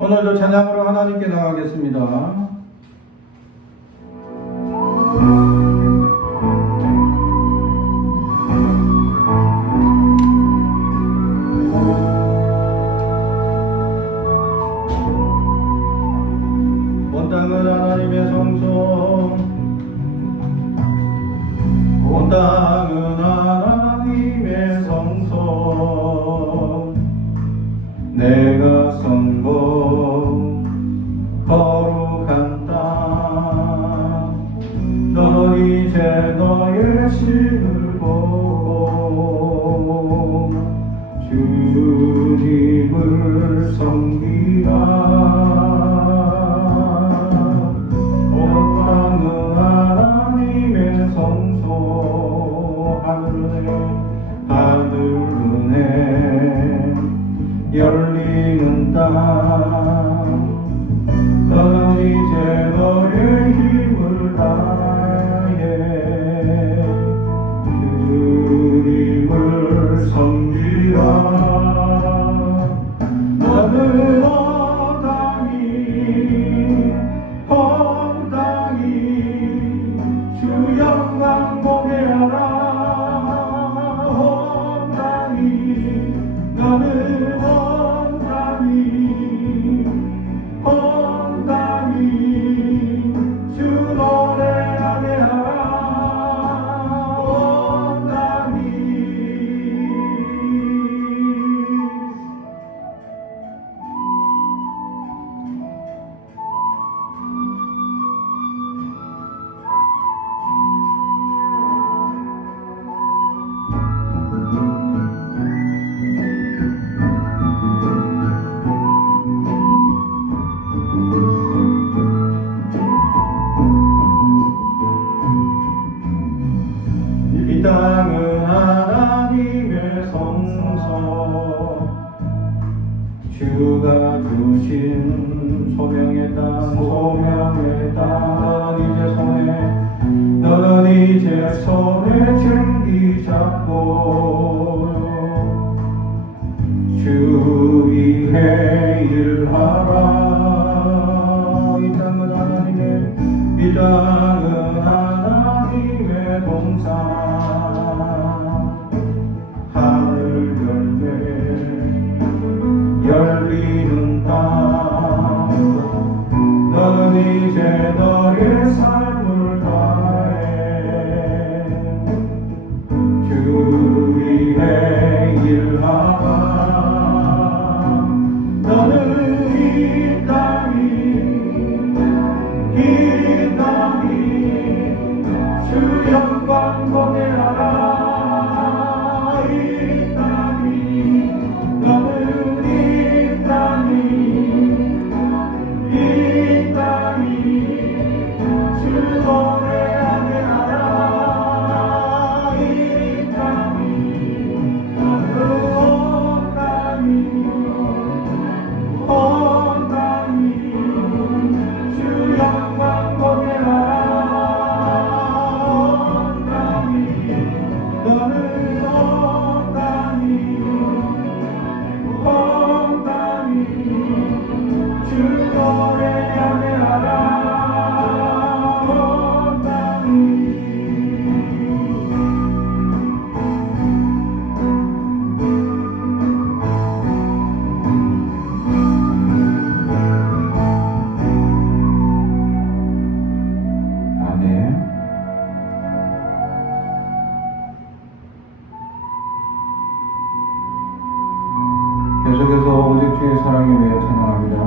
오늘도 찬양으로 하나님께 나가겠습니다. 온 땅은 하나님의 성소, 온 땅은 하나님의 성소, 내가 선고 거룩한 땅, 너 이제 너의 신을 보고 주님을 섬기라. 온 땅은 하나님의 성소, 하늘 은혜 열리는 땅, 너는 이제 너의 힘을 다해 주님을 섬기라. 너는 온 땅이 주 영광 보게 하라. 온 땅이 너는 주 노래하게 하라. 온 땅이 이 땅은 하나님의 성소, 주가 주신 소명의 땅, 소명의 땅. 너는 이제 손에 챙기 잡고 주 위에 일하라. 이 땅은 하나님의 동산, 하늘 열리는 땅, 너는 이제 너의 삶을 다해 주 위에 일하라. 너는 이 땅이 주 영광 보게 하라. 이 땅이 너는 이 땅이 주 노래하게 하라. 이 땅이 너는 온 땅이 주 영광 보게 하라. 계속해서 오직 주의 사랑에 대해 찬양합니다.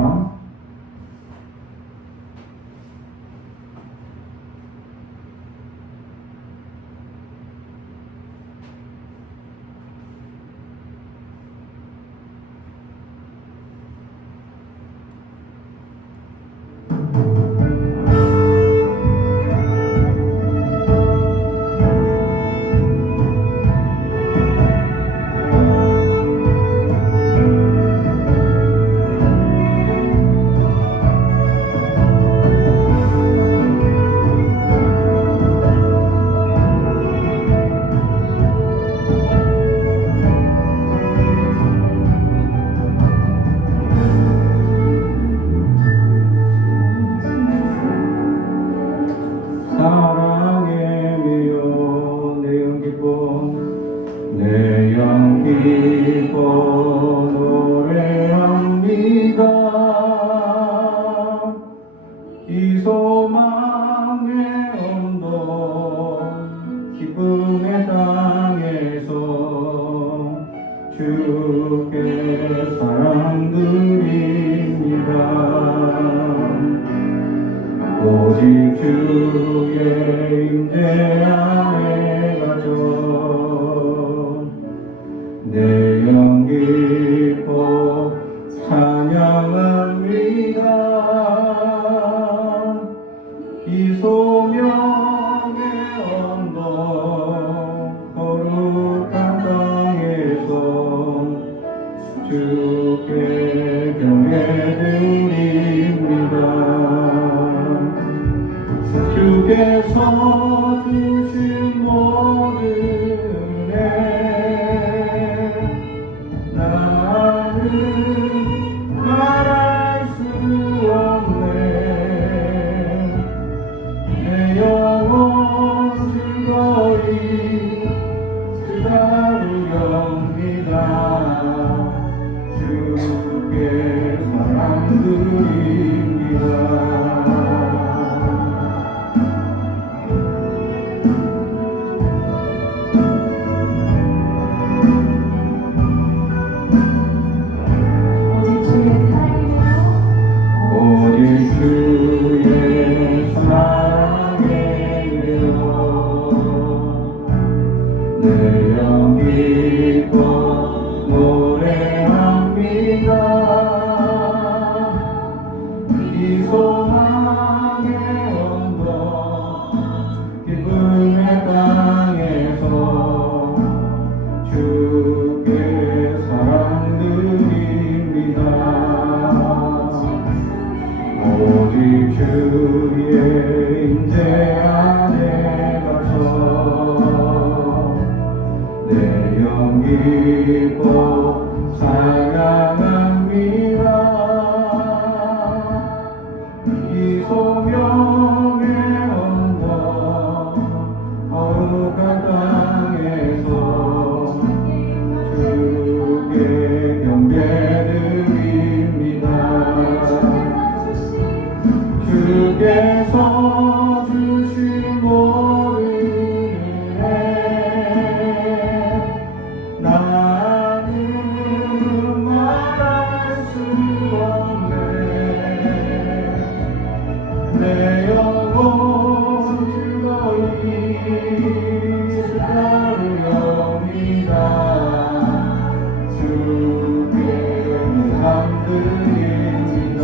기뻐 노래합니다. 이 소망의 언덕 기쁨의 땅에서 주께 사랑 드립니다. 오직 주의 임재 안에 갇혀 내 영 기뻐 찬양합니다. 이 소명의 언덕 거룩한 땅에서 주께 경배드립니다. 주께서 주신 모든 은혜 나는 말할 수 없네. 내 영혼 즐거이 주 다루렵니다. 주께 사랑 드립니다. 내 영 기뻐 노래합니다. 이 소망의 언덕 기쁨의 땅에서 주께 사랑 드립니다. 오직 주의 임재 안에 갇혀 내 영 기뻐 찬양합니다. 이 소명의 언덕 거룩한 땅에서 주께 경배드립니다. 주께서 주신 모든 은혜 나는 말할 수 없네. 내 영혼 즐거이 주 따르렵니다. 주께 감사드립니다.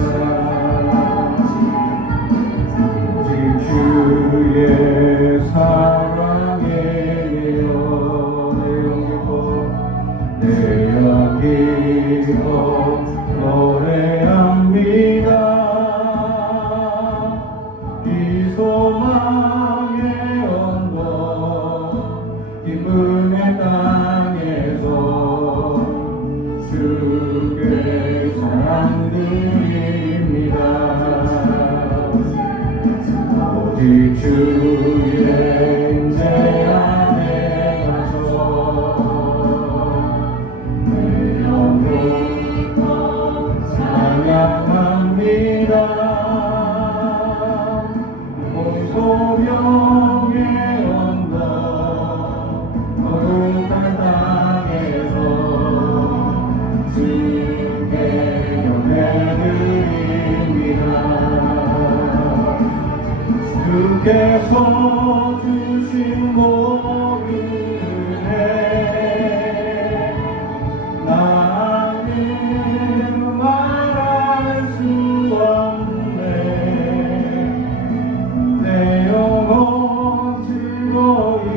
오직 주의 사랑에 내 영 기뻐 노래합니다. 이 소망의 언덕 기쁨의 땅에서 주께 사랑 드립니다. 오직 주의 임재 안에 갇혀 찬양합니다. 온 소명의 언덕 거룩한 땅에서 주께 경배드립니다. 주께서 주신 모든 은혜 나는 말할 수 없네. 내 영혼 즐거이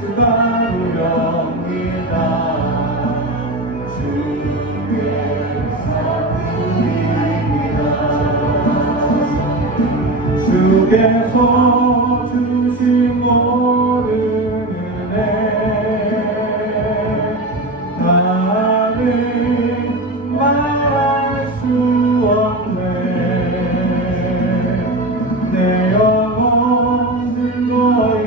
주 다루렵니다. 주께 사랑드립니다. 주께서 주신 모든 은혜 나는 말할 수 없네. 내 영혼 즐거이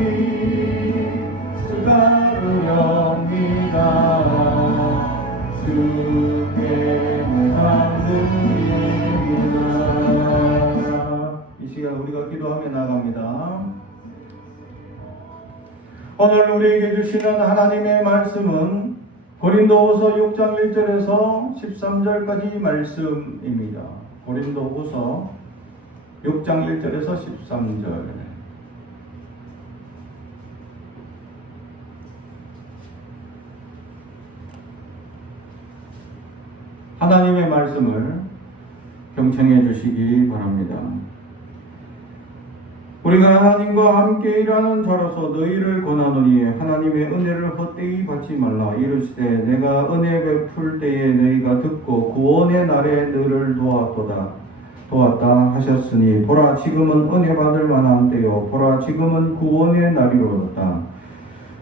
주 다루렵니다. 오늘 우리에게 주시는 하나님의 말씀은 고린도후서 6장 1절에서 13절까지 말씀입니다. 고린도후서 6장 1절에서 13절. 하나님의 말씀을 경청해 주시기 바랍니다. 우리가 하나님과 함께 일하는 자로서 너희를 권하노니 하나님의 은혜를 헛되이 받지 말라. 이르시되 내가 은혜 베풀 때에 너희가 듣고 구원의 날에 너를 도왔다 하셨으니 보라 지금은 은혜 받을 만한 때요 보라 지금은 구원의 날이로다.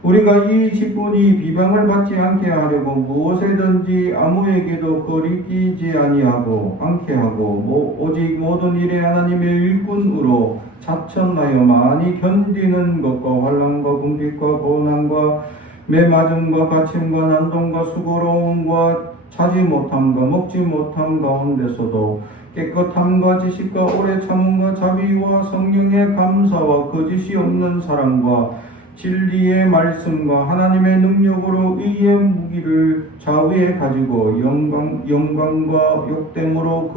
우리가 이 직분이 비방을 받지 않게 하려고 무엇에든지 아무에게도 거리끼지 아니하고 않게 하고 오직 모든 일에 하나님의 일꾼으로 자천하여 많이 견디는 것과 환난과 궁핍과 고난과 매맞음과 갇힘과 난동과 수고로움과 자지 못함과 먹지 못함 가운데서도 깨끗함과 지식과 오래 참음과 자비와 성령의 감사와 거짓이 없는 사랑과 진리의 말씀과 하나님의 능력으로 의의 무기를 좌우에 가지고 영광과 욕됨으로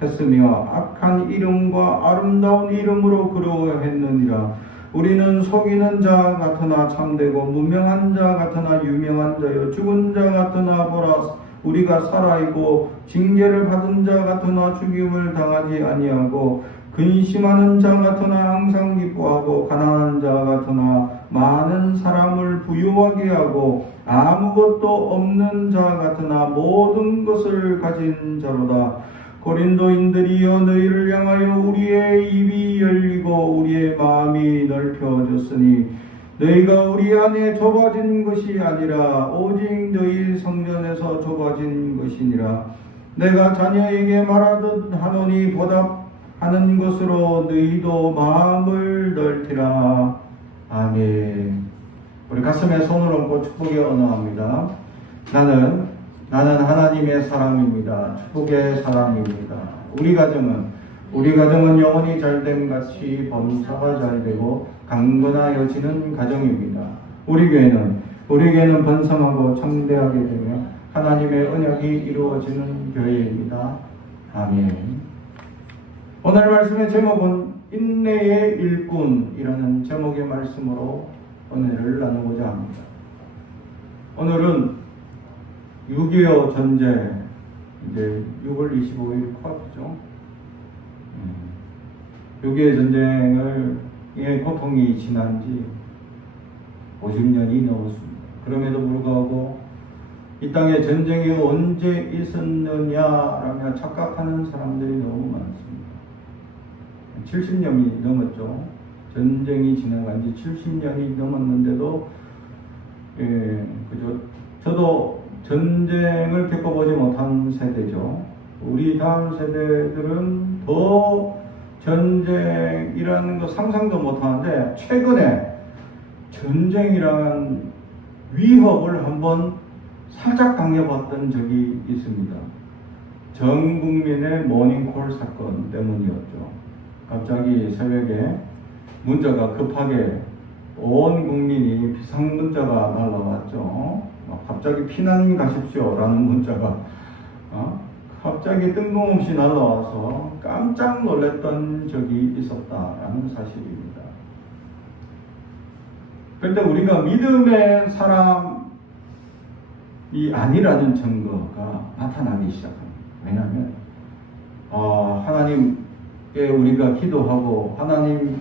그러했으며 악한 이름과 아름다운 이름으로 그러했느니라. 우리는 속이는 자 같으나 참되고 무명한 자 같으나 유명한 자여 죽은 자 같으나 보라 우리가 살아있고 징계를 받은 자 같으나 죽임을 당하지 아니하고 근심하는 자 같으나 항상 기뻐하고 가난한 자 같으나 많은 사람을 부유하게 하고 아무것도 없는 자 같으나 모든 것을 가진 자로다. 고린도인들이여 너희를 향하여 우리의 입이 열리고 우리의 마음이 넓혀졌으니 너희가 우리 안에 좁아진 것이 아니라 오직 너희 성전에서 좁아진 것이니라. 내가 자녀에게 말하듯 하노니 보답하는 것으로 너희도 마음을 넓히라. 아멘. 우리 가슴에 손을 얹고 축복의 언어합니다. 나는 하나님의 사람입니다. 축복의 사람입니다. 우리 가정은 영혼이 잘됨 같이 범사가 잘되고 강건하여지는 가정입니다. 우리 교회는 번성하고 창대하게 되며 하나님의 언약이 이루어지는 교회입니다. 아멘. 오늘 말씀의 제목은 인내의 일꾼이라는 제목의 말씀으로 은혜를 나누고자 합니다. 오늘은 6.25 전쟁, 이제 6월 25일 코앞이죠. 6.25 전쟁의 고통이 지난 지 50년이 넘었습니다. 그럼에도 불구하고 이 땅에 전쟁이 언제 있었느냐라며 착각하는 사람들이 너무 많습니다. 70년이 넘었죠. 전쟁이 지나간 지 70년이 넘었는데도 저도 전쟁을 겪어보지 못한 세대죠. 우리 다음 세대들은 더 전쟁이라는 거 상상도 못하는데 최근에 전쟁이라는 위협을 한번 살짝 당해봤던 적이 있습니다. 전 국민의 모닝콜 사건 때문이었죠. 갑자기 새벽에 문자가 급하게 온 국민이 비상문자가 날라왔죠. 갑자기 피난 가십시오 라는 문자가 갑자기 뜬금없이 날라와서 깜짝 놀랐던 적이 있었다라는 사실입니다. 그런데 우리가 믿음의 사람이 아니라는 증거가 나타나기 시작합니다. 왜냐하면 하나님께 우리가 기도하고 하나님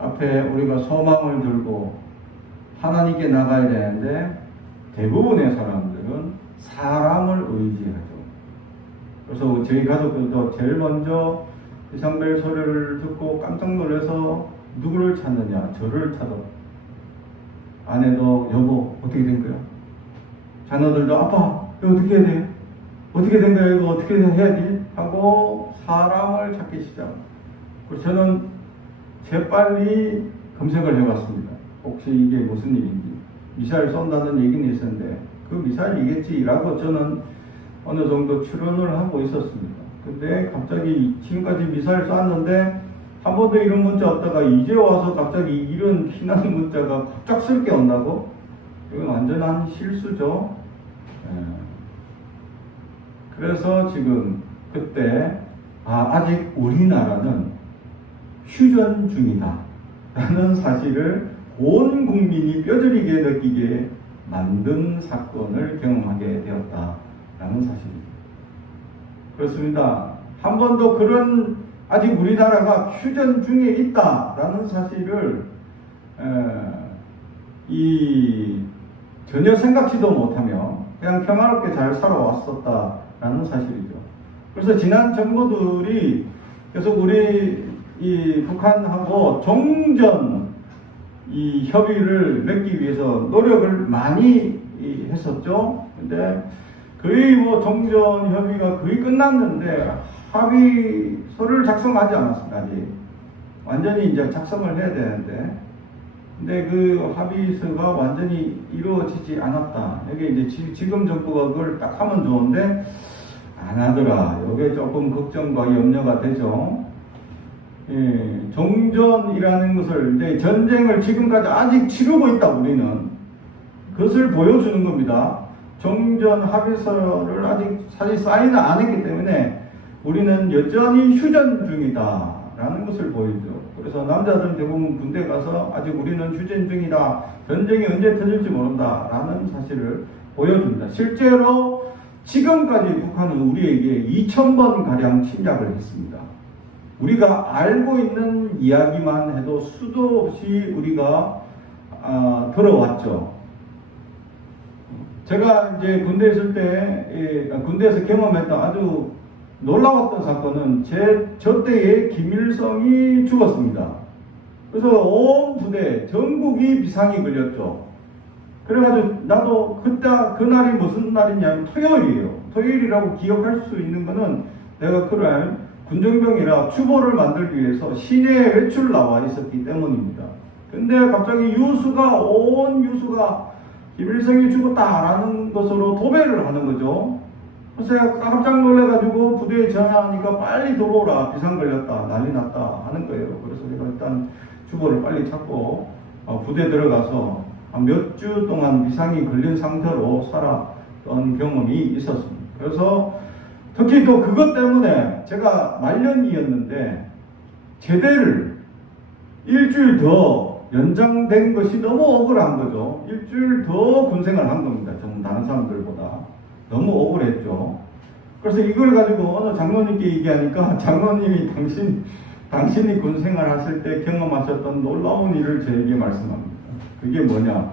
앞에 우리가 소망을 들고 하나님께 나가야 되는데 대부분의 사람들은 사람을 의지하죠. 그래서 저희 가족들도 제일 먼저 이상벨 소리를 듣고 깜짝 놀라서 누구를 찾느냐? 저를 찾아. 아내도 여보 어떻게 된 거야? 자녀들도 아빠 이거 어떻게 해야 돼? 어떻게 된 거야? 이거 어떻게 해야지? 하고 사람을 찾기 시작. 그래서 저는 재빨리 검색을 해봤습니다. 혹시 이게 무슨 일인지. 미사일 쏜다는 얘기는 있었는데 그 미사일이겠지라고 저는 어느 정도 추론을 하고 있었습니다. 근데 갑자기 지금까지 미사일 쐈는데 한 번도 이런 문자 왔다가 이제 와서 갑자기 이런 희난 문자가 갑작스럽게 온다고? 이건 완전한 실수죠. 예. 그래서 지금 그때 아직 우리나라는 휴전 중이다 라는 사실을 온 국민이 뼈저리게 느끼게 만든 사건을 경험하게 되었다라는 사실입니다. 그렇습니다. 한 번도 그런 아직 우리나라가 휴전 중에 있다라는 사실을 전혀 생각지도 못하며 그냥 평화롭게 잘 살아왔었다라는 사실이죠. 그래서 지난 정부들이 계속 우리 이 북한하고 종전 이 협의를 맺기 위해서 노력을 많이 했었죠. 근데 거의 뭐 종전 협의가 거의 끝났는데 합의서를 작성하지 않았습니다. 아직 완전히 이제 작성을 해야 되는데, 근데 그 합의서가 완전히 이루어지지 않았다. 이게 이제 지금 정부가 그걸 딱 하면 좋은데 안 하더라. 이게 조금 걱정과 염려가 되죠. 예, 종전이라는 것을 이제 전쟁을 지금까지 아직 치르고 있다. 우리는 그것을 보여주는 겁니다. 종전 합의서를 아직 사실 사인을 안 했기 때문에 우리는 여전히 휴전 중이다 라는 것을 보이죠. 그래서 남자들은 대부분 군대 가서 아직 우리는 휴전 중이다, 전쟁이 언제 터질지 모른다 라는 사실을 보여줍니다. 실제로 지금까지 북한은 우리에게 2000번 가량 침략을 했습니다. 우리가 알고 있는 이야기만 해도 수도 없이 우리가 들어왔죠. 제가 이제 군대에 있을 때 군대에서 경험했던 아주 놀라웠던 사건은 저 때에 김일성이 죽었습니다. 그래서 온 부대 전국이 비상이 걸렸죠. 그래가지고 나도 그날이 무슨 날이냐면 토요일이에요. 토요일이라고 기억할 수 있는 거는 내가 그날 군정병이라 추보를 만들기 위해서 시내에 외출 나와 있었기 때문입니다. 근데 갑자기 온 유수가 김일성이 죽었다라는 것으로 도배를 하는 거죠. 그래서 제가 깜짝 놀래가지고 부대에 전화하니까 빨리 들어오라, 비상 걸렸다, 난리 났다 하는 거예요. 그래서 제가 일단 주보를 빨리 찾고 부대 들어가서 몇 주 동안 비상이 걸린 상태로 살았던 경험이 있었습니다. 그래서 특히 또 그것 때문에 제가 말년이었는데 제대를 일주일 더 연장된 것이 너무 억울한 거죠. 일주일 더 군생활을 한 겁니다. 좀 다른 사람들보다 너무 억울했죠. 그래서 이걸 가지고 어느 장로님께 얘기하니까 장로님이 당신이 군생활 하실 때 경험하셨던 놀라운 일을 저에게 말씀합니다. 그게 뭐냐?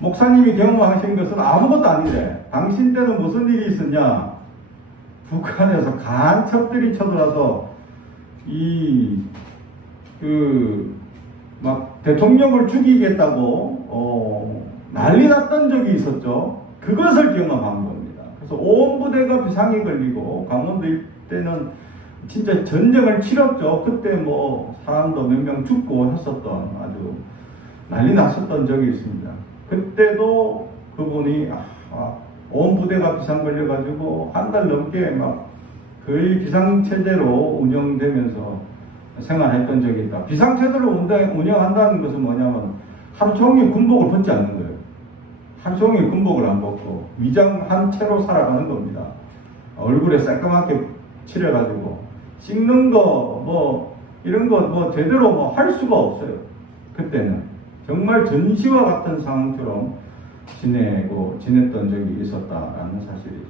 목사님이 경험하신 것은 아무것도 아니래. 당신 때는 무슨 일이 있었냐? 북한에서 간첩들이 쳐들어서 막 대통령을 죽이겠다고 난리 났던 적이 있었죠. 그것을 경험한 겁니다. 그래서 온 부대가 비상이 걸리고 강원도 일대는 진짜 전쟁을 치렀죠. 그때 뭐 사람도 몇 명 죽고 했었던 아주 난리 났었던 적이 있습니다. 그때도 그분이 온 부대가 비상 걸려가지고 한 달 넘게 막 거의 비상체제로 운영되면서 생활했던 적이 있다. 비상체제로 운영한다는 것은 뭐냐면 하루 종일 군복을 벗지 않는 거예요. 하루 종일 군복을 안 벗고 위장한 채로 살아가는 겁니다. 얼굴에 새까맣게 칠해가지고 찍는 거 이런 거 제대로 할 수가 없어요. 그때는 정말 전시와 같은 상황처럼 지냈던 적이 있었다라는 사실이죠.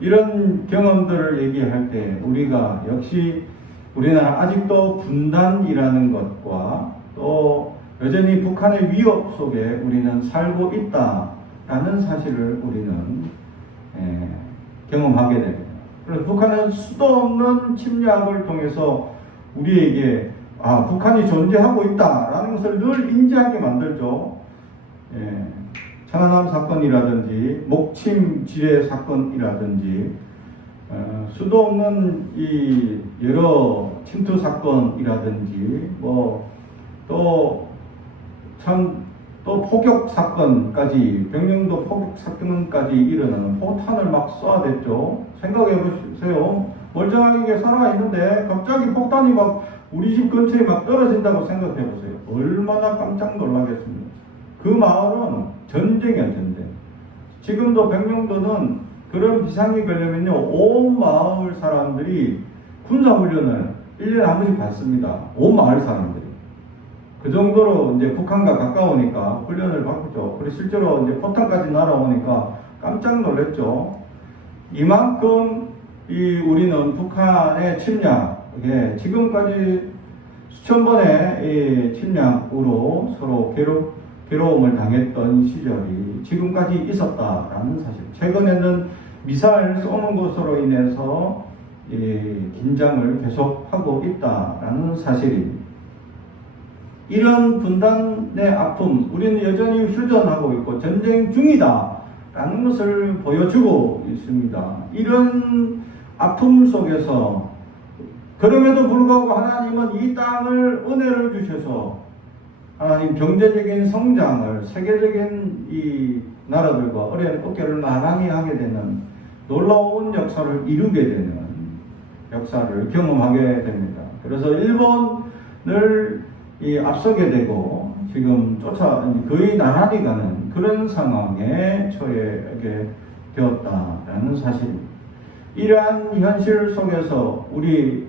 이런 경험들을 얘기할 때 우리가 역시 우리나라 아직도 분단이라는 것과 또 여전히 북한의 위협 속에 우리는 살고 있다라는 사실을 우리는 경험하게 됩니다. 그래서 북한은 수도 없는 침략을 통해서 우리에게 북한이 존재하고 있다라는 것을 늘 인지하게 만들죠. 천안함 사건이라든지 목침 지뢰 사건이라든지 수도 없는 이 여러 침투 사건이라든지 또 포격 사건까지 병영도 포격 사건까지 일어나는 포탄을 막 쏘아댔죠. 생각해 보세요. 멀쩡하게 살아있는데 갑자기 폭탄이 막 우리 집 근처에 막 떨어진다고 생각해 보세요. 얼마나 깜짝 놀라겠습니까? 그 마을은 전쟁이야, 전쟁. 지금도 백령도는 그런 비상이 걸리면요, 온 마을 사람들이 군사훈련을 1년에 한 번씩 받습니다. 온 마을 사람들이. 그 정도로 이제 북한과 가까우니까 훈련을 받죠. 그리고 실제로 이제 포탄까지 날아오니까 깜짝 놀랐죠. 이만큼 우리는 북한의 침략에 지금까지 수천 번의 침략으로 서로 괴로움을 당했던 시절이 지금까지 있었다라는 사실. 최근에는 미사일 쏘는 것으로 인해서 긴장을 계속하고 있다라는 사실입니다. 이런 분단의 아픔, 우리는 여전히 휴전하고 있고 전쟁 중이다라는 것을 보여주고 있습니다. 이런 아픔 속에서 그럼에도 불구하고 하나님은 이 땅을 은혜를 주셔서 하나님 경제적인 성장을 세계적인 이 나라들과 어깨를 나란히 하게 되는 놀라운 역사를 이루게 되는 역사를 경험하게 됩니다. 그래서 일본을 앞서게 되고 지금 거의 나란히 가는 그런 상황에 처하게 되었다라는 사실입니다. 이러한 현실 속에서 우리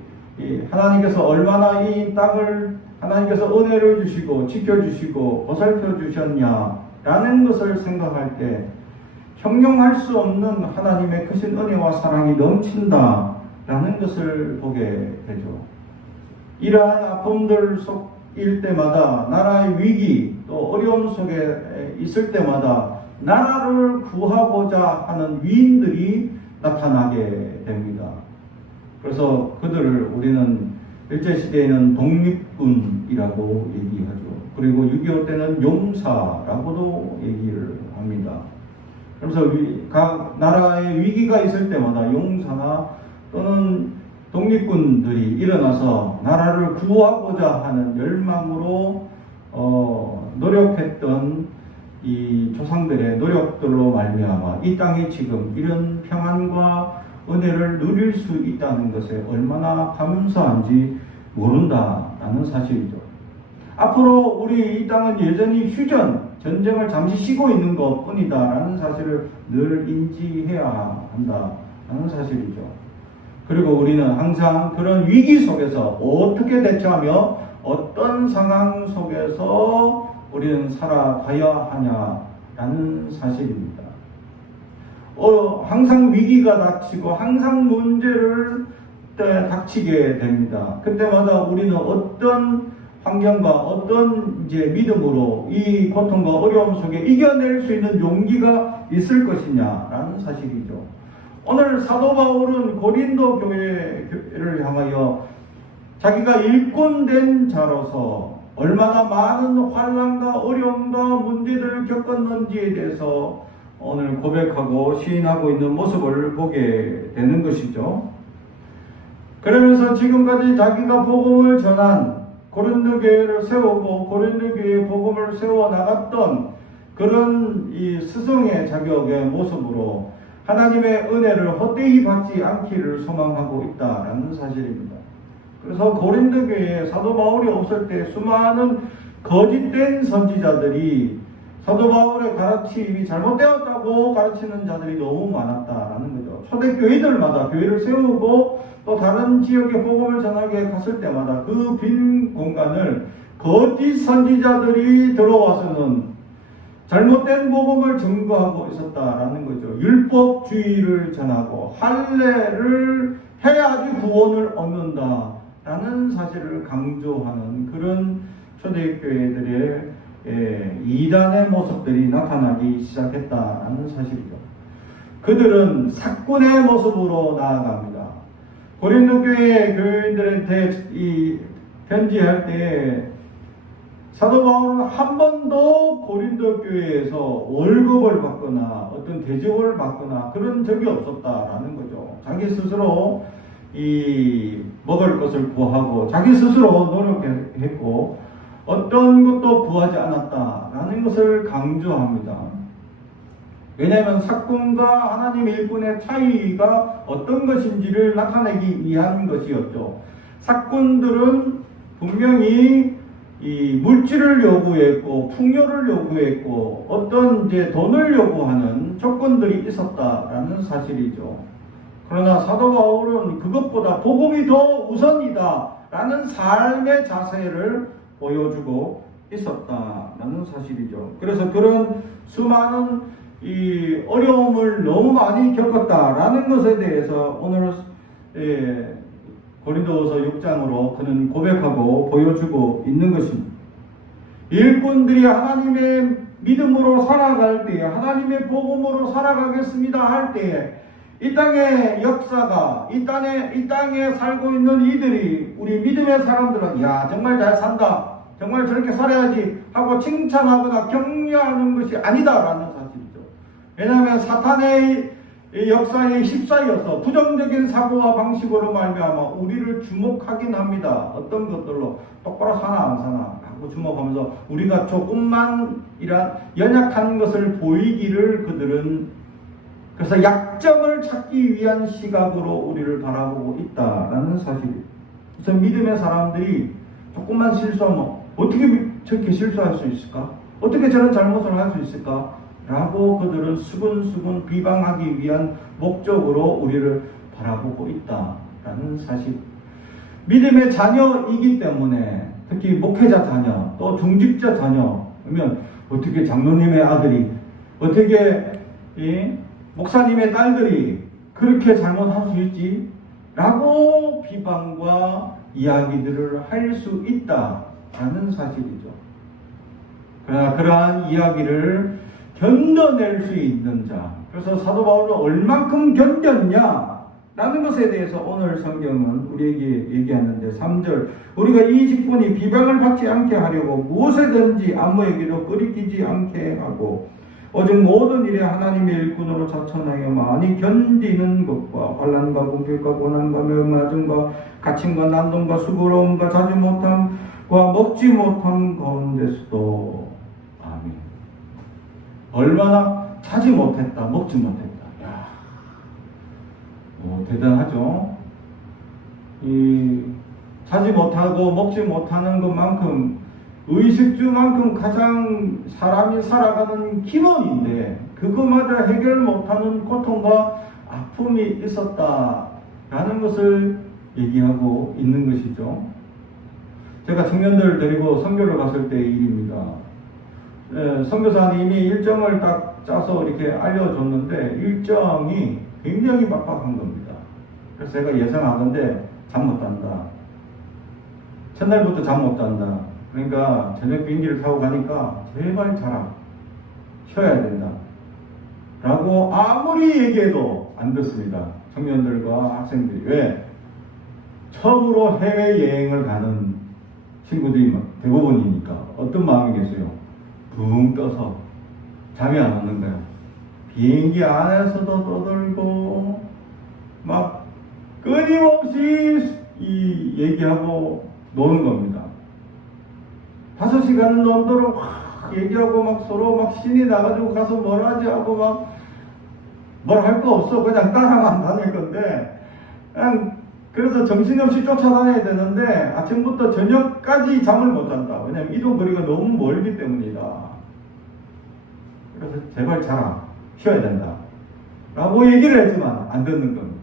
하나님께서 얼마나 이 땅을 하나님께서 은혜를 주시고 지켜주시고 보살펴 주셨냐라는 것을 생각할 때 형용할 수 없는 하나님의 크신 은혜와 사랑이 넘친다라는 것을 보게 되죠. 이러한 아픔들 속일 때마다 나라의 위기 또 어려움 속에 있을 때마다 나라를 구하고자 하는 위인들이 나타나게 됩니다. 그래서 그들을 우리는 일제시대에는 독립군이라고 얘기하죠. 그리고 6.25 때는 용사라고도 얘기를 합니다. 그래서 각 나라의 위기가 있을 때마다 용사나 또는 독립군들이 일어나서 나라를 구하고자 하는 열망으로 노력했던 이 조상들의 노력들로 말미암아 이 땅이 지금 이런 평안과 은혜를 누릴 수 있다는 것에 얼마나 감사한지 모른다라는 사실이죠. 앞으로 우리 이 땅은 여전히 전쟁을 잠시 쉬고 있는 것 뿐이다라는 사실을 늘 인지해야 한다라는 사실이죠. 그리고 우리는 항상 그런 위기 속에서 어떻게 대처하며 어떤 상황 속에서 우리는 살아가야 하냐라는 사실입니다. 항상 위기가 닥치고 항상 문제를 닥치게 됩니다. 그때마다 우리는 어떤 환경과 어떤 믿음으로 이 고통과 어려움 속에 이겨낼 수 있는 용기가 있을 것이냐라는 사실이죠. 오늘 사도 바울은 고린도 교회를 향하여 자기가 일꾼된 자로서 얼마나 많은 환난과 어려움과 문제들을 겪었는지에 대해서 오늘 고백하고 시인하고 있는 모습을 보게 되는 것이죠. 그러면서 지금까지 자기가 복음을 전한 고린도 교회를 세우고 고린도 교회의 복음을 세워 나갔던 그런 이 스승의 자격의 모습으로 하나님의 은혜를 헛되이 받지 않기를 소망하고 있다라는 사실입니다. 그래서 고린도 교회에 사도 바울이 없을 때 수많은 거짓된 선지자들이 사도 바울의 가르침이 잘못되었다고 가르치는 자들이 너무 많았다라는 거죠. 초대교회들마다 교회를 세우고 또 다른 지역에 복음을 전하게 갔을 때마다 그 빈 공간을 거짓 선지자들이 들어와서는 잘못된 복음을 증거하고 있었다라는 거죠. 율법주의를 전하고 할례를 해야지 구원을 얻는다라는 사실을 강조하는 그런 초대교회들의 이단의 모습들이 나타나기 시작했다는 사실이죠. 그들은 사꾼의 모습으로 나아갑니다. 고린도 교회 교인들한테 편지할 때 사도 바울은 한 번도 고린도 교회에서 월급을 받거나 어떤 대접을 받거나 그런 적이 없었다라는 거죠. 자기 스스로 먹을 것을 구하고 자기 스스로 노력했고 어떤 것도 구하지 않았다라는 것을 강조합니다. 왜냐하면 사꾼과 하나님의 일꾼의 차이가 어떤 것인지를 나타내기 위한 것이었죠. 사꾼들은 분명히 이 물질을 요구했고 풍요를 요구했고 어떤 이제 돈을 요구하는 조건들이 있었다라는 사실이죠. 그러나 사도 바울은 그것보다 복음이 더 우선이다라는 삶의 자세를 보여주고 있었다라는 사실이죠. 그래서 그런 수많은 이 어려움을 너무 많이 겪었다라는 것에 대해서 오늘 고린도후서 6장으로 그는 고백하고 보여주고 있는 것입니다. 일꾼들이 하나님의 믿음으로 살아갈 때에, 하나님의 복음으로 살아가겠습니다 할 때에 이 땅의 역사가, 이 땅에 살고 있는 이들이, 우리 믿음의 사람들은 야 정말 잘 산다, 정말 저렇게 살아야지 하고 칭찬하거나 격려하는 것이 아니다라는 사실이죠. 왜냐하면 사탄의 역사의 휩싸여서 부정적인 사고와 방식으로 말미암아 우리를 주목하긴 합니다. 어떤 것들로 똑바로 사나 안 사나 하고 주목하면서 우리가 조금만 이런 연약한 것을 보이기를 그들은, 그래서 약점을 찾기 위한 시각으로 우리를 바라보고 있다라는 사실이에요. 그래서 믿음의 사람들이 조금만 실수하면 어떻게 저렇게 실수할 수 있을까? 어떻게 저런 잘못을 할 수 있을까? 라고 그들은 수근수근 비방하기 위한 목적으로 우리를 바라보고 있다라는 사실. 믿음의 자녀이기 때문에 특히 목회자 자녀, 또 중직자 자녀, 그러면 어떻게 장로님의 아들이, 어떻게 목사님의 딸들이 그렇게 잘못할 수 있지? 라고 비방과 이야기들을 할 수 있다라는 사실이죠. 그러나 그러한 이야기를 견뎌낼 수 있는 자, 그래서 사도 바울은 얼만큼 견뎠냐 라는 것에 대해서 오늘 성경은 우리에게 얘기하는데 3절, 우리가 이 직분이 비방을 받지 않게 하려고 무엇에든지 아무에게도 끓이기지 않게 하고 오직 모든 일에 하나님의 일꾼으로 자천하여 많이 견디는 것과 환난과 공격과 고난과 멸맞음과 갇힘과 난동과 수고로움과 자지 못함과 먹지 못함 가운데서도. 아멘. 얼마나 자지 못했다, 먹지 못했다. 야, 대단하죠. 이 자지 못하고 먹지 못하는 것만큼, 의식주만큼 가장 사람이 살아가는 기본인데 그거마저 해결 못하는 고통과 아픔이 있었다라는 것을 얘기하고 있는 것이죠. 제가 청년들을 데리고 선교를 갔을 때의 일입니다. 선교사님이 일정을 딱 짜서 이렇게 알려줬는데 일정이 굉장히 빡빡한 겁니다. 그래서 제가 예상하건대 잠 못 잔다. 첫날부터 잠 못 잔다. 그러니까 저녁 비행기를 타고 가니까 제발 자라, 쉬어야 된다 라고 아무리 얘기해도 안 듣습니다. 청년들과 학생들이. 왜? 처음으로 해외여행을 가는 친구들이 대부분이니까 어떤 마음이겠어요? 붕 떠서 잠이 안 오는 거예요. 비행기 안에서도 떠들고 막 끊임없이 이 얘기하고 노는 겁니다. 5시간 넘도록 막 얘기하고 막 서로 막 신이 나가지고 가서 뭘 하지 하고 막 뭘 할 거 없어. 그냥 따라만 다닐 건데 그냥 그래서 정신없이 쫓아다녀야 되는데 아침부터 저녁까지 잠을 못 잔다. 왜냐면 이동 거리가 너무 멀기 때문이다. 그래서 제발 자라, 쉬어야 된다 라고 얘기를 했지만 안 듣는 겁니다.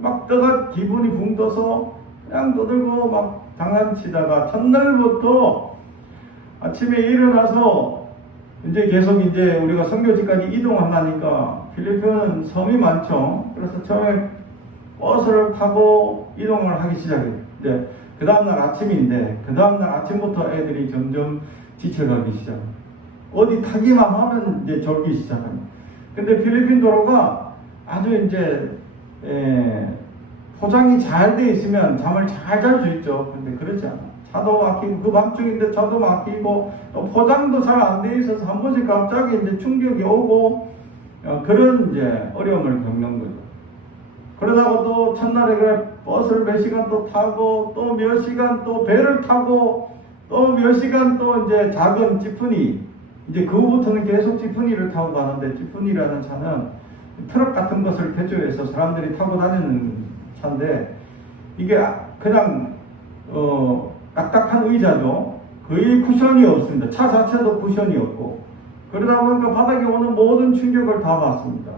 막 떠가 기분이 붕 떠서 그냥 떠들고 막 장난치다가 첫날부터 아침에 일어나서 이제 계속 이제 우리가 선교지까지 이동한다니까 필리핀은 섬이 많죠. 그래서 처음에 버스를 타고 이동을 하기 시작했어요. 그 다음날 아침인데 그 다음날 아침부터 애들이 점점 지쳐가기 시작합니다. 어디 타기만 하면 이제 졸기 시작합니다. 근데 필리핀 도로가 아주 이제 포장이 잘 돼 있으면 잠을 잘 잘 수 있죠. 근데 그렇지 않아. 차도 막히고 그 밤중인데 차도 막히고 또 포장도 잘 안 돼 있어서 한 번씩 갑자기 이제 충격이 오고 그런 이제 어려움을 겪는 거죠. 그러다가 또 첫날에 그래 버스를 몇 시간 또 타고 또 몇 시간 또 배를 타고 또 몇 시간 또 이제 작은 지프니 이제 그 후부터는 계속 지프니를 타고 가는데, 지프니라는 차는 트럭 같은 것을 개조해서 사람들이 타고 다니는 차인데, 이게 그냥 딱딱한 의자죠. 거의 쿠션이 없습니다. 차 자체도 쿠션이 없고, 그러다 보니까 바닥에 오는 모든 충격을 다 받습니다.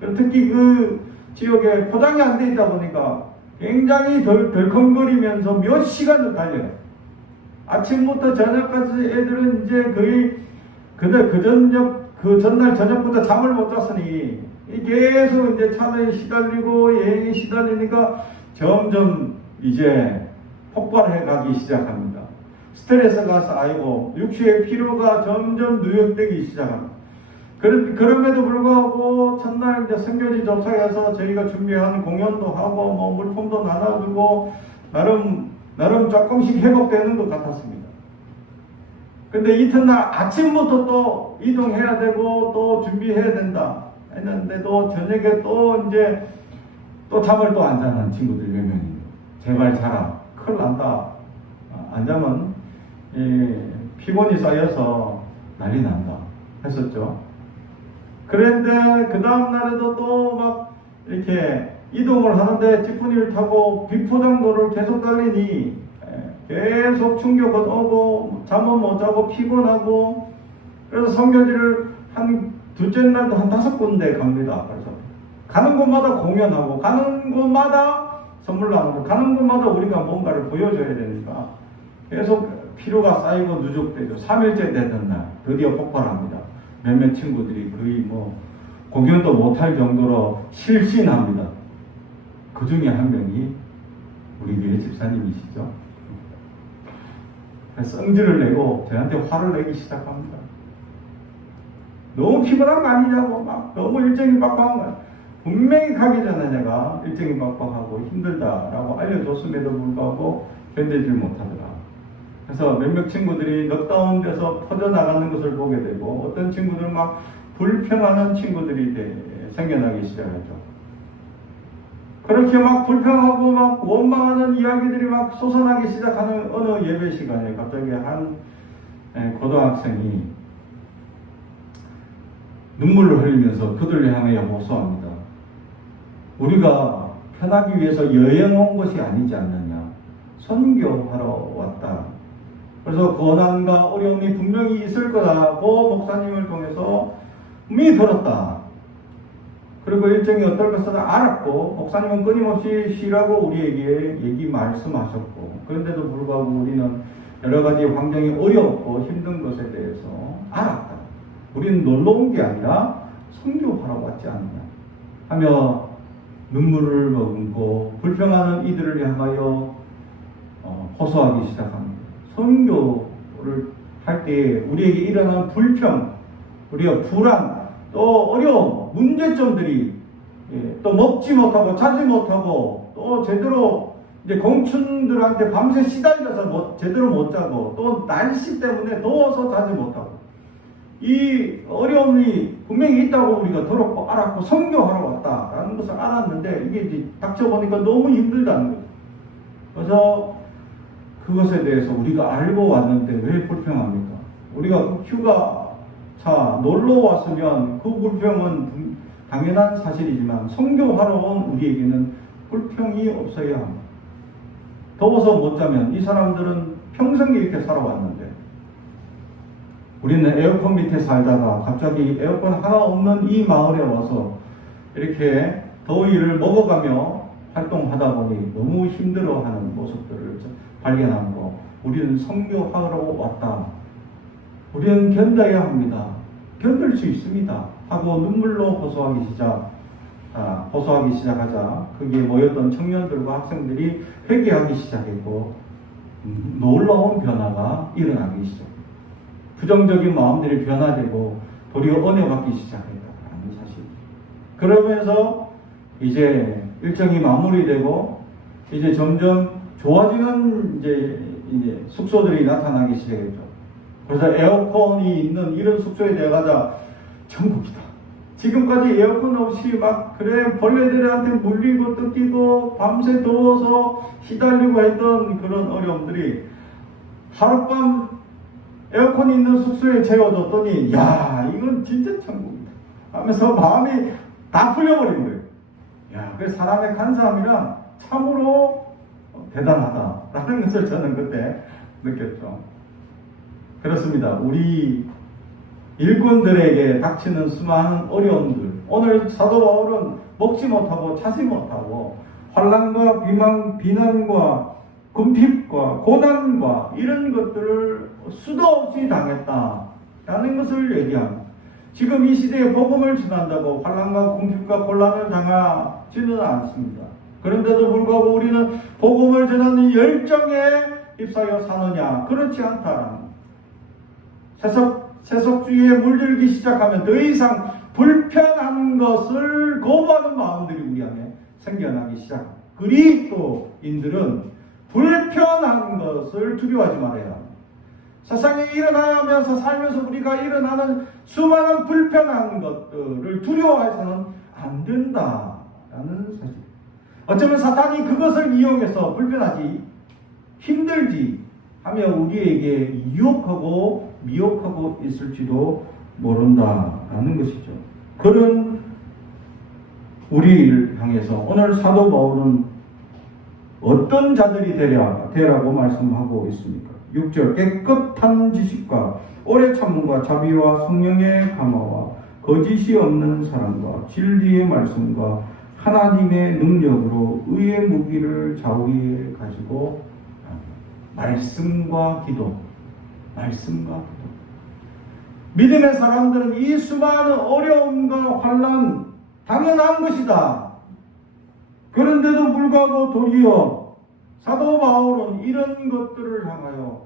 특히 그 지역에 포장이 안 돼 있다 보니까 굉장히 덜컹거리면서 몇 시간을 달려요. 아침부터 저녁까지 애들은 이제 거의 그 전날 저녁부터 잠을 못 잤으니 계속 이제 차에 시달리고 여행에 시달리니까 점점 이제 폭발해 가기 시작합니다. 스트레스가 쌓이고 육체의 피로가 점점 누적되기 시작합니다. 그럼에도 불구하고 첫날 이제 선교지 도착해서 저희가 준비한 공연도 하고 뭐 물품도 나눠주고 나름 조금씩 회복되는 것 같았습니다. 근데 이튿날 아침부터 또 이동해야 되고 또 준비해야 된다 했는데도 저녁에 또 이제 또 잠을 또 안 자는 친구들 몇 명이 제발 자라 큰일 난다 안 자면 피곤이 쌓여서 난리 난다 했었죠. 그런데 그 다음 날에도 또 막 이렇게 이동을 하는데 지프니를 타고 비포장도를 계속 달리니 계속 충격은 오고 잠은 못 자고 피곤하고, 그래서 선교지를 한 둘째 날도 한 5군데 갑니다. 그래서 가는 곳마다 공연하고 가는 곳마다 선물 나누고 가는 곳마다 우리가 뭔가를 보여줘야 되니까 계속 피로가 쌓이고 누적되죠. 3일째 되던 날 드디어 폭발합니다. 몇몇 친구들이 거의 뭐 공연도 못할 정도로 실신합니다. 그 중에 한 명이 우리 교회 집사님이시죠. 성질을 내고 저한테 화를 내기 시작합니다. 너무 피곤한 거 아니냐고 막 너무 일정이 빡빡한 거야. 분명히 가기 전에 내가 일정이 빡빡하고 힘들다라고 알려줬음에도 불구하고 견디질 못하더라. 그래서 몇몇 친구들이 넉다운 데서 퍼져나가는 것을 보게 되고, 어떤 친구들은 막 불평하는 친구들이 생겨나기 시작했죠. 그렇게 막 불평하고 막 원망하는 이야기들이 막 솟아나기 시작하는 어느 예배 시간에 갑자기 한 고등학생이 눈물을 흘리면서 그들을 향해 호소합니다. 우리가 편하기 위해서 여행 온 것이 아니지 않느냐. 선교하러 왔다. 그래서 고난과 어려움이 분명히 있을 거라고 목사님을 통해서 분명히 들었다. 그리고 일정이 어떨 것을 알았고, 목사님은 끊임없이 쉬라고 우리에게 말씀하셨고, 그런데도 불구하고 우리는 여러 가지 환경이 어렵고 힘든 것에 대해서 알았다. 우리는 놀러 온 게 아니라 선교하러 왔지 않느냐 하며 눈물을 머금고 불평하는 이들을 향하여 호소하기 시작합니다. 선교를 할 때 우리에게 일어난 불평, 우리가 불안, 또 어려움, 문제점들이 또 먹지 못하고 자지 못하고 또 제대로 이제 공춘들한테 밤새 시달려서 제대로 못 자고 또 날씨 때문에 더워서 자지 못하고 이 어려움이 분명히 있다고 우리가 들었고 알았고 선교하러 왔다라는 것을 알았는데 이게 이제 닥쳐보니까 너무 힘들다는 거죠. 그래서 그것에 대해서 우리가 알고 왔는데 왜 불평합니까? 우리가 휴가차 놀러 왔으면 그 불평은 당연한 사실이지만 선교하러 온 우리에게는 불평이 없어야 합니다. 더워서 못 자면 이 사람들은 평생 이렇게 살아왔는데 우리는 에어컨 밑에 살다가 갑자기 에어컨 하나 없는 이 마을에 와서 이렇게 더위를 먹어가며 활동하다 보니 너무 힘들어하는 모습들을 발견하고 우리는 선교하러 왔다. 우리는 견뎌야 합니다. 견딜 수 있습니다. 하고 눈물로 호소하기 시작하자 거기에 모였던 청년들과 학생들이 회개하기 시작했고 놀라운 변화가 일어나기 시작합니다. 부정적인 마음들이 변화되고 도리어 은혜받기 시작했다는 사실. 그러면서 이제 일정이 마무리되고 이제 점점 좋아지는 이제 숙소들이 나타나기 시작했죠. 그래서 에어컨이 있는 이런 숙소에 내가자 천국이다. 지금까지 에어컨 없이 막 그래 벌레들한테 물리고 뜯기고 밤새 더워서 시달리고 했던 그런 어려움들이 하룻밤 에어컨이 있는 숙소에 재워줬더니 야 이건 진짜 천국이다 하면서 마음이 다 풀려버린 거예요. 야, 그 사람의 간사함이란 참으로 대단하다라는 것을 저는 그때 느꼈죠. 그렇습니다. 우리 일꾼들에게 닥치는 수많은 어려움들, 오늘 사도 바울은 먹지 못하고 자지 못하고 환난과 비난과 궁핍과 고난과 이런 것들을 수도 없이 당했다라는 것을 얘기합니다. 지금 이 시대에 복음을 전한다고 환난과 궁핍과 곤란을 당하지는 않습니다. 그런데도 불구하고 우리는 복음을 전하는 열정에 휩싸여 사느냐? 그렇지 않다라는 세속주의에 물들기 시작하면 더 이상 불편한 것을 거부하는 마음들이 우리 안에 생겨나기 시작합니다. 그리스도인들은 불편한 것을 두려워하지 말아야 합니다. 세상에 일어나면서 살면서 우리가 일어나는 수많은 불편한 것들을 두려워해서는 안 된다라는 사실. 어쩌면 사탄이 그것을 이용해서 불편하지, 힘들지 하며 우리에게 유혹하고 미혹하고 있을지도 모른다라는 것이죠. 그런 우리를 향해서 오늘 사도 바울은 어떤 자들이 되라고 말씀하고 있습니까? 6절 깨끗한 지식과 오래 참음과 자비와 성령의 감화와 거짓이 없는 사랑과 진리의 말씀과 하나님의 능력으로 의의 무기를 좌우에 가지고 말씀과 기도. 믿음의 사람들은 이 수많은 어려움과 환난 당연한 것이다. 그런데도 불구하고 도리어 사도 바울은 이런 것들을 향하여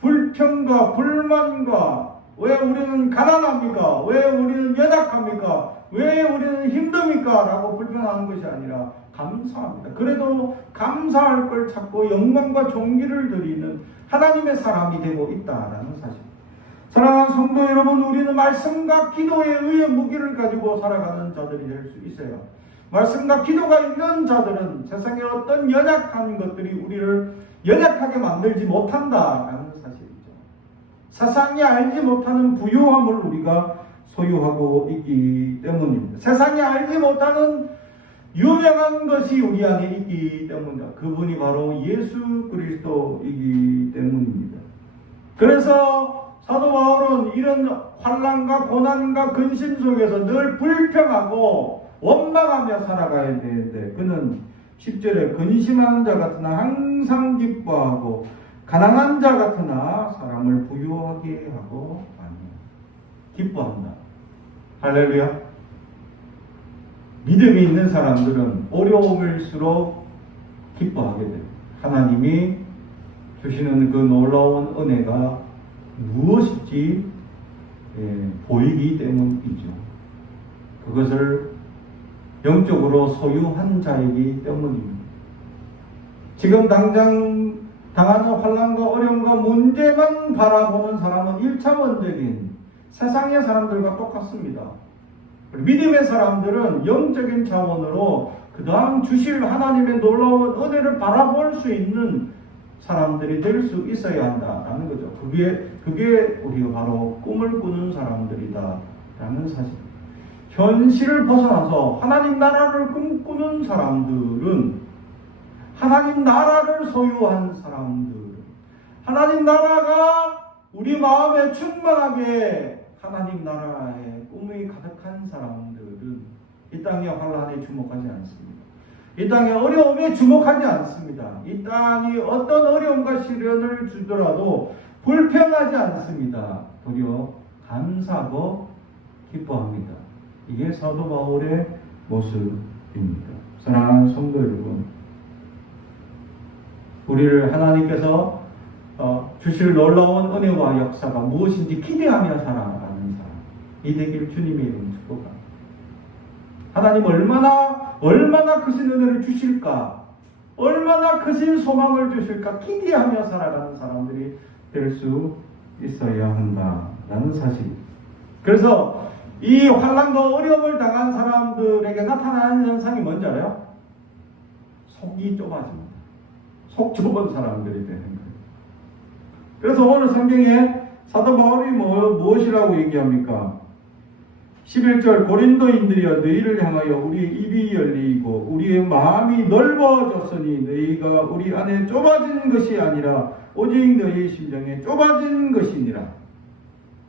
불평과 불만과 왜 우리는 가난합니까? 왜 우리는 연약합니까? 왜 우리는 힘듭니까? 라고 불평하는 것이 아니라 감사합니다. 그래도 감사할 걸 찾고 영광과 존귀를 드리는 하나님의 사람이 되고 있다라는 사실. 사랑하는 성도 여러분, 우리는 말씀과 기도의 의의 무기를 가지고 살아가는 자들이 될 수 있어요. 말씀과 기도가 있는 자들은 세상의 어떤 연약한 것들이 우리를 연약하게 만들지 못한다라는 사실이죠. 세상이 알지 못하는 부유함을 우리가 소유하고 있기 때문입니다. 세상이 알지 못하는 유명한 것이 우리 안에 있기 때문이다. 그분이 바로 예수 그리스도이기 때문입니다. 그래서 사도 바울은 이런 환난과 고난과 근심 속에서 늘 불평하고 원망하며 살아가야 되는데 그는 10절에 근심하는 자 같으나 항상 기뻐하고 가난한 자 같으나 사람을 부유하게 하고 기뻐한다. 할렐루야. 믿음이 있는 사람들은 어려움일수록 기뻐하게 됩니다. 하나님이 주시는 그 놀라운 은혜가 무엇인지 보이기 때문이죠. 그것을 영적으로 소유한 자이기 때문입니다. 지금 당장 당하는 환난과 어려움과 문제만 바라보는 사람은 1차원적인 세상의 사람들과 똑같습니다. 믿음의 사람들은 영적인 차원으로 그 다음 주실 하나님의 놀라운 은혜를 바라볼 수 있는 사람들이 될 수 있어야 한다라는 거죠. 그게 우리가 바로 꿈을 꾸는 사람들이다라는 사실. 현실을 벗어나서 하나님 나라를 꿈꾸는 사람들은 하나님 나라를 소유한 사람들, 하나님 나라가 우리 마음에 충만하게 하나님 나라의 꿈이 가득한 사람들은 이 땅의 환난에 주목하지 않습니다. 이 땅의 어려움에 주목하지 않습니다. 이 땅이 어떤 어려움과 시련을 주더라도 불평하지 않습니다. 도리어 감사하고 기뻐합니다. 이게 사도 바울의 모습입니다. 사랑하는 성도 여러분, 우리를 하나님께서 주실 놀라운 은혜와 역사가 무엇인지 기대하며 살아가는 사람, 이 되길 주님의 이름으로 축복합니다. 하나님 얼마나 크신 은혜를 주실까, 얼마나 크신 소망을 주실까 기대하며 살아가는 사람들이 될 수 있어야 한다라는 사실. 그래서 이 환난과 어려움을 당한 사람들에게 나타나는 현상이 뭔지 알아요? 속이 좁아집니다. 속 좁은 사람들이 되는 거예요. 그래서 오늘 성경에 사도 바울이 무엇이라고 얘기합니까? 11절 고린도인들이여 너희를 향하여 우리의 입이 열리고 우리의 마음이 넓어졌으니 너희가 우리 안에 좁아진 것이 아니라 오직 너희 심정에 좁아진 것이니라.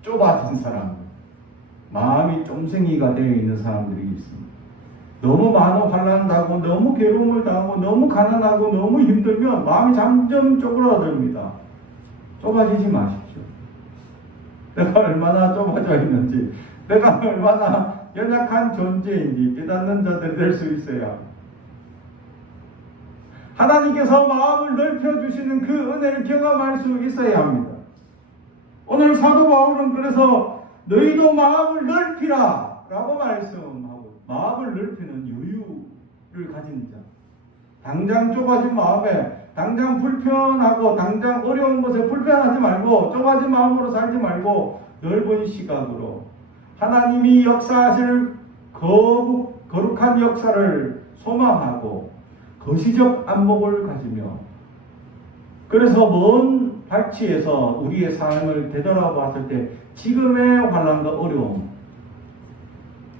좁아진 사람, 마음이 쫌생이가 되어 있는 사람들이 있습니다. 너무 많은 환난 당하고 너무 괴로움을 당하고 너무 가난하고 너무 힘들면 마음이 점점 쪼그라듭니다. 좁아지지 마십시오. 내가 얼마나 좁아져 있는지, 내가 얼마나 연약한 존재인지 깨닫는 자들이 될 수 있어야 하나님께서 마음을 넓혀주시는 그 은혜를 경험할 수 있어야 합니다. 오늘 사도 바울은 그래서 너희도 마음을 넓히라 라고 말씀하고, 마음을 넓히는 여유를 가진 자, 당장 좁아진 마음에 당장 불편하고 당장 어려운 것에 불편하지 말고 좁아진 마음으로 살지 말고 넓은 시각으로 하나님이 역사하실 거룩한 역사를 소망하고 거시적 안목을 가지며, 그래서 먼 발치에서 우리의 삶을 되돌아봤을 때 지금의 환난과 어려움,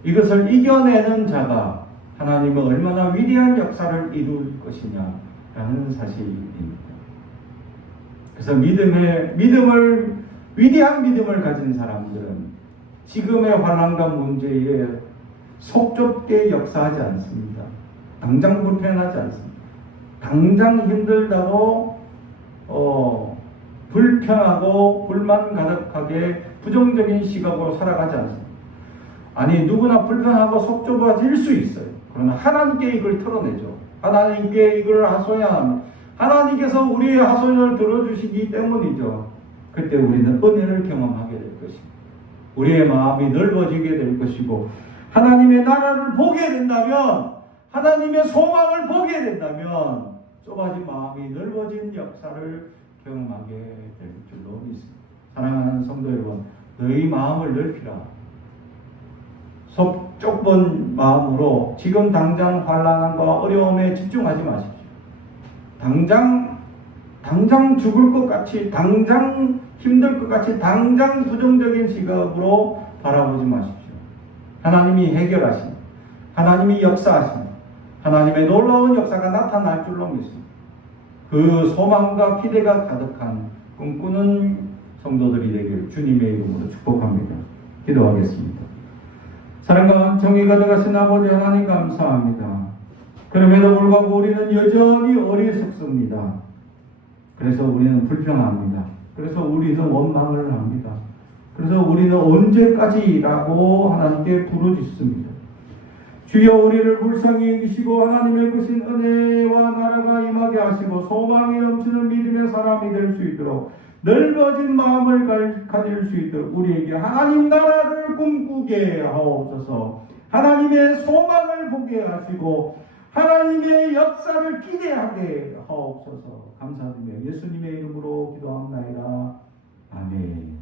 이것을 이겨내는 자가 하나님은 얼마나 위대한 역사를 이룰 것이냐라는 사실입니다. 그래서 위대한 믿음을 가진 사람들은 지금의 환난과 문제에 속 좁게 역사하지 않습니다. 당장 불편하지 않습니다. 당장 힘들다고 불편하고 불만 가득하게 부정적인 시각으로 살아가지 않습니다. 아니, 누구나 불편하고 속 좁아질 수 있어요. 그러나 하나님께 이걸 털어내죠. 하나님께 이걸 하소야 합니다. 하나님께서 우리의 하소연을 들어주시기 때문이죠. 그때 우리는 은혜를 경험하게 될 것입니다. 우리의 마음이 넓어지게 될 것이고, 하나님의 나라를 보게 된다면, 하나님의 소망을 보게 된다면 좁아진 마음이 넓어진 역사를 경험하게 될 줄로 믿습니다. 사랑하는 성도 여러분, 너희 마음을 넓히라. 속 좁은 마음으로 지금 당장 환난과 어려움에 집중하지 마십시오. 당장 죽을 것 같이, 당장 힘들 것 같이, 당장 부정적인 시각으로 바라보지 마십시오. 하나님이 해결하신, 하나님이 역사하신, 하나님의 놀라운 역사가 나타날 줄로 믿습니다. 그 소망과 기대가 가득한 꿈꾸는 성도들이 되길 주님의 이름으로 축복합니다. 기도하겠습니다. 사랑과 정의가 가득하신 아버지 하나님 감사합니다. 그럼에도 불구하고 우리는 여전히 어리석습니다. 그래서 우리는 불평합니다. 그래서 우리는 원망을 합니다. 그래서 우리는 언제까지라고 하나님께 부르짖습니다. 주여 우리를 불쌍히 여기시고 하나님의 크신 은혜와 나라가 임하게 하시고 소망이 넘치는 믿음의 사람이 될 수 있도록 넓어진 마음을 가질 수 있도록 우리에게 하나님 나라를 꿈꾸게 하옵소서. 하나님의 소망을 보게 하시고 하나님의 역사를 기대하게 하옵소서. 감사드리며 예수님의 이름으로 기도합나이다. 아멘.